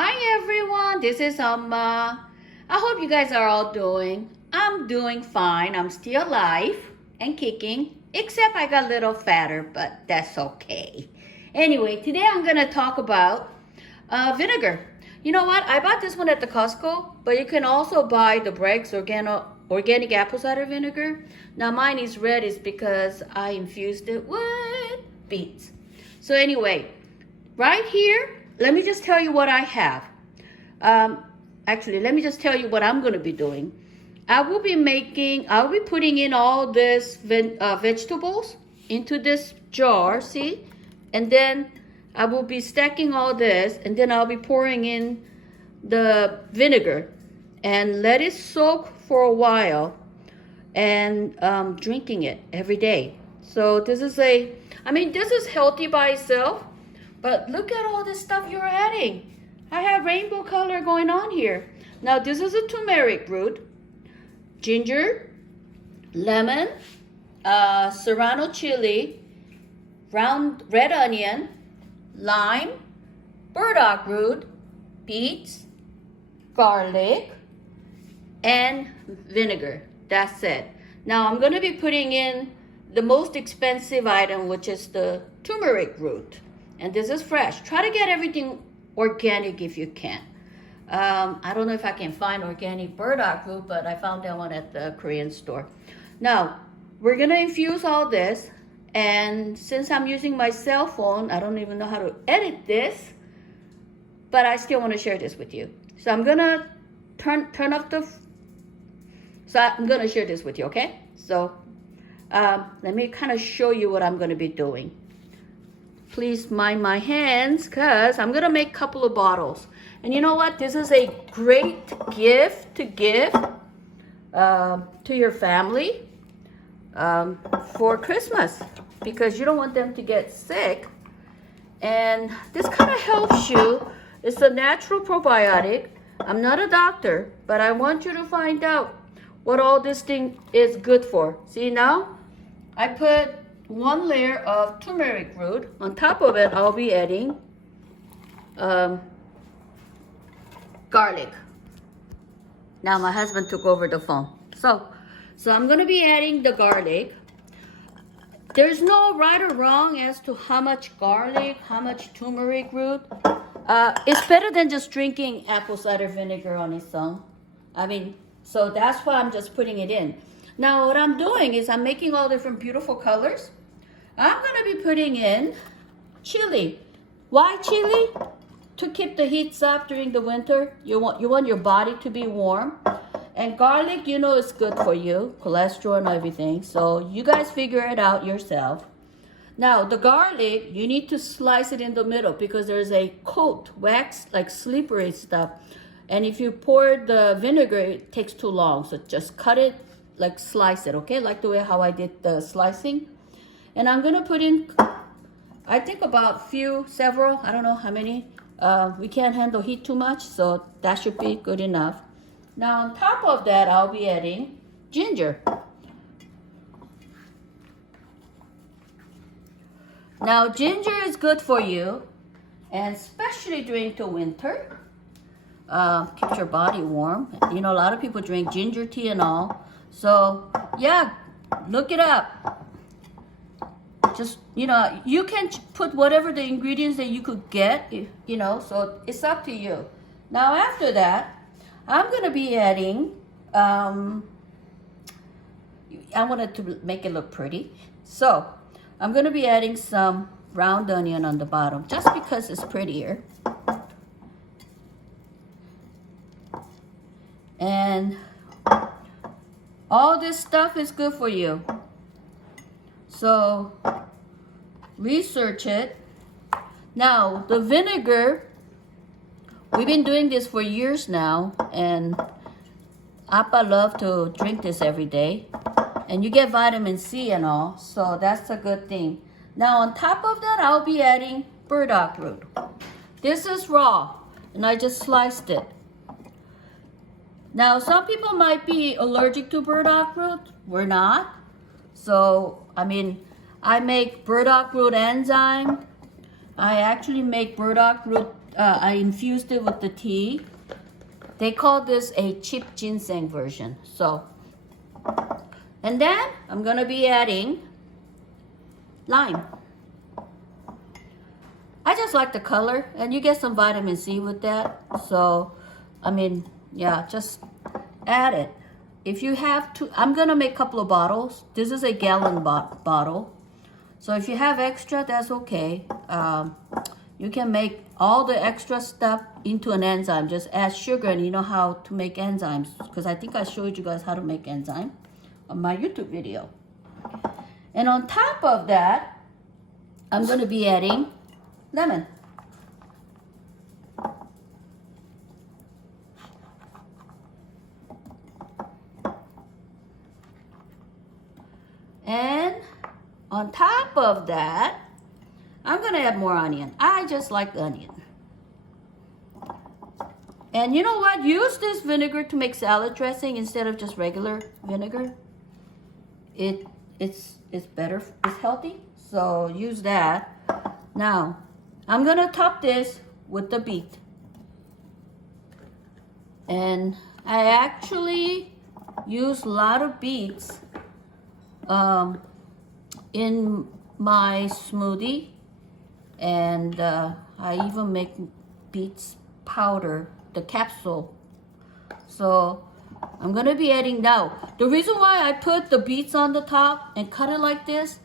Hi everyone, this is Amma. I hope you guys are all I'm doing fine. I'm still alive and kicking, except I got a little fatter, but that's okay. Anyway, today I'm gonna talk about vinegar. You know what? I bought this one at the Costco, but you can also buy the Bregg's organic apple cider vinegar. Now mine is red is because I infused it with beets. So anyway, right here, let me just tell you what I have. Actually, let me just tell you what I'm going to be doing. I'll be putting in all this vegetables into this jar, see? And then I will be stacking all this, and then I'll be pouring in the vinegar and let it soak for a while and drinking it every day. So this is this is healthy by itself. But look at all this stuff you're adding. I have rainbow color going on here. Now this is a turmeric root, ginger, lemon, serrano chili, round red onion, lime, burdock root, beets, garlic, and vinegar. That's it. Now I'm going to be putting in the most expensive item, which is the turmeric root. And this is fresh. Try to get everything organic if you can. I don't know if I can find organic burdock root, but I found that one at the Korean store. Now, we're gonna infuse all this. And since I'm using my cell phone, I don't even know how to edit this, but I still wanna share this with you. So I'm gonna turn off I'm gonna share this with you, okay? So let me kind of show you what I'm gonna be doing. Please mind my hands because I'm gonna make a couple of bottles. And you know what? This is a great gift to give to your family for Christmas because you don't want them to get sick. And this kind of helps you. It's a natural probiotic. I'm not a doctor, but I want you to find out what all this thing is good for. See now? I put one layer of turmeric root. On top of it, I'll be adding garlic. Now my husband took over the phone. So I'm going to be adding the garlic. There's no right or wrong as to how much garlic, how much turmeric root. It's better than just drinking apple cider vinegar on its own. So that's why I'm just putting it in. Now what I'm doing is I'm making all different beautiful colors. I'm going to be putting in chili. Why chili? To keep the heats up during the winter. You want your body to be warm. And garlic, you know, is good for you. Cholesterol and everything. So you guys figure it out yourself. Now the garlic, you need to slice it in the middle because there's a coat, wax, like slippery stuff. And if you pour the vinegar, it takes too long. So just cut it, like slice it, okay? Like the way how I did the slicing. And I'm gonna put in, I think about several, I don't know how many. We can't handle heat too much, so that should be good enough. Now on top of that, I'll be adding ginger. Now ginger is good for you, and especially during the winter. Keeps your body warm. You know, a lot of people drink ginger tea and all. So yeah, look it up. Just, you know, you can put whatever the ingredients that you could get, you know, so it's up to you. Now after that, I'm going to be adding, I wanted to make it look pretty. So I'm going to be adding some round onion on the bottom just because it's prettier. And all this stuff is good for you. So research it. Now the vinegar, we've been doing this for years now, and Appa love to drink this every day. And you get vitamin C and all, so that's a good thing. Now on top of that, I'll be adding burdock root. This is raw, and I just sliced it. Now some people might be allergic to burdock root. We're not. So, I make burdock root enzyme. I actually make burdock root I infused it with the tea. They call this a cheap ginseng version. So, and then I'm gonna be adding lime. I just like the color, and you get some vitamin C with that. So, I mean, yeah, just add it. If you have to, I'm gonna make a couple of bottles. This is a gallon bottle. So if you have extra, that's okay. You can make all the extra stuff into an enzyme. Just add sugar, and you know how to make enzymes. Because I think I showed you guys how to make enzyme on my YouTube video. And on top of that, I'm gonna be adding lemon. And on top of that, I'm gonna add more onion. I just like onion. And you know what? Use this vinegar to make salad dressing instead of just regular vinegar. It's better, it's healthy. So use that. Now, I'm gonna top this with the beet. And I actually use a lot of beets in my smoothie, and I even make beets powder, the capsule. So I'm gonna be adding now. The reason why I put the beets on the top and cut it like this,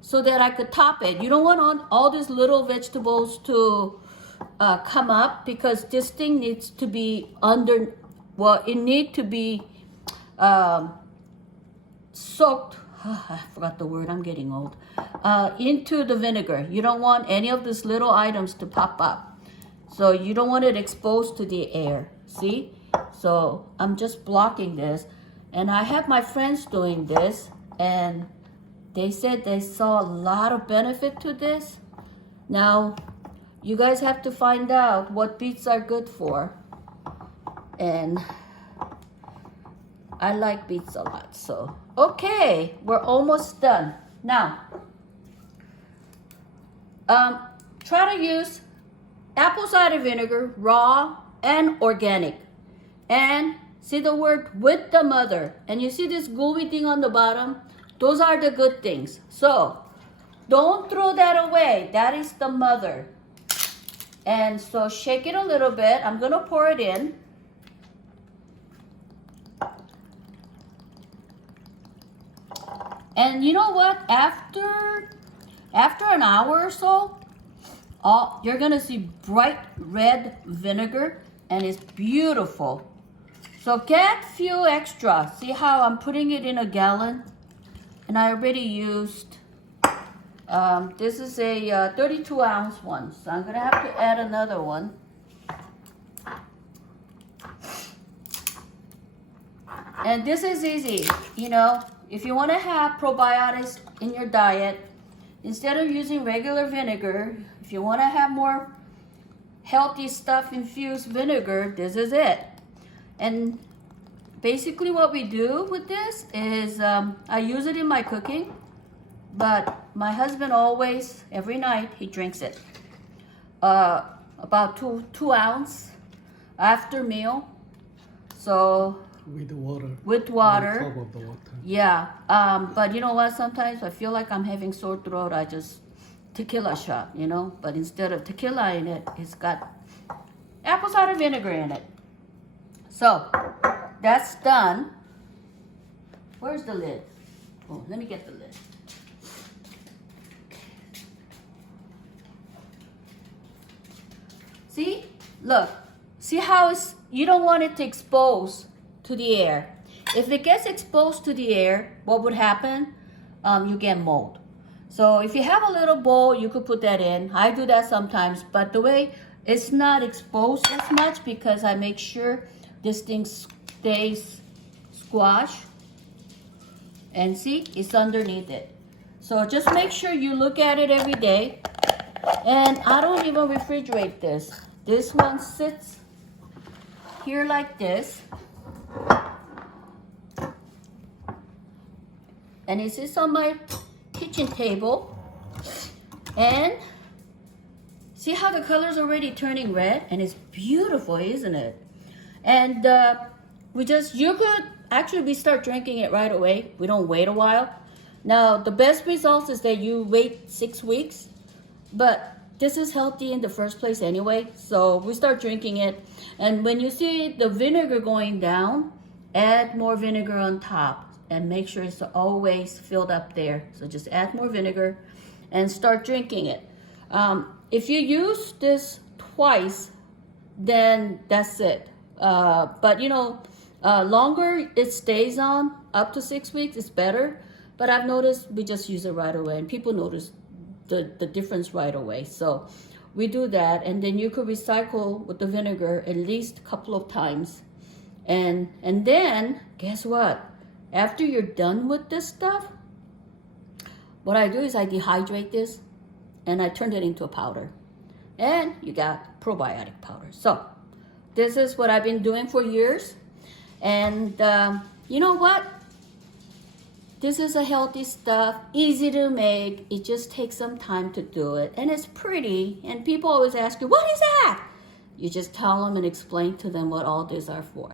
so that I could top it. You don't want all these little vegetables to come up, because this thing needs to be under, well, it needs to be soaked, I forgot the word, I'm getting old, into the vinegar. You don't want any of these little items to pop up. So you don't want it exposed to the air, see? So I'm just blocking this. And I have my friends doing this, and they said they saw a lot of benefit to this. Now, you guys have to find out what beets are good for. And I like beets a lot, so. Okay, we're almost done. Now, try to use apple cider vinegar, raw and organic. And see the word with the mother. And you see this gooey thing on the bottom? Those are the good things. So, don't throw that away. That is the mother. And so shake it a little bit. I'm gonna pour it in. And you know what? After an hour or so, you're gonna see bright red vinegar, and it's beautiful. So get few extra. See how I'm putting it in a gallon? And I already used, this is a 32 ounce one. So I'm gonna have to add another one. And this is easy, you know. If you want to have probiotics in your diet, instead of using regular vinegar, if you want to have more healthy stuff, infused vinegar, this is it. And basically what we do with this is, I use it in my cooking, but my husband always, every night, he drinks it. About two ounce after meal. So with water. With water. On top of the water. Yeah. But you know what? Sometimes I feel like I'm having sore throat. I just tequila shot, you know. But instead of tequila in it, it's got apple cider vinegar in it. So that's done. Where's the lid? Oh, let me get the lid. See? Look. See how it's, you don't want it to expose to the air. If it gets exposed to the air, what would happen? You get mold. So if you have a little bowl, you could put that in. I do that sometimes, but the way it's not exposed as much, because I make sure this thing stays squashed. And see, it's underneath it. So just make sure you look at it every day. And I don't even refrigerate this. This one sits here like this. And it sits on my kitchen table. And See how the color's already turning red? And it's beautiful, isn't it? And you could actually start drinking it right away. We don't wait a while. Now, the best results is that you wait 6 weeks, but this is healthy in the first place anyway. So we start drinking it. And when you see the vinegar going down, add more vinegar on top and make sure it's always filled up there. So just add more vinegar and start drinking it. If you use this twice, then that's it. But you know, longer it stays on, up to 6 weeks, it's better. But I've noticed we just use it right away, and people notice the difference right away. So we do that, and then you could recycle with the vinegar at least a couple of times. And then, guess what? After you're done with this stuff, what I do is I dehydrate this, and I turn it into a powder. And you got probiotic powder. So this is what I've been doing for years. And you know what? This is a healthy stuff, easy to make. It just takes some time to do it. And it's pretty. And people always ask you, what is that? You just tell them and explain to them what all these are for.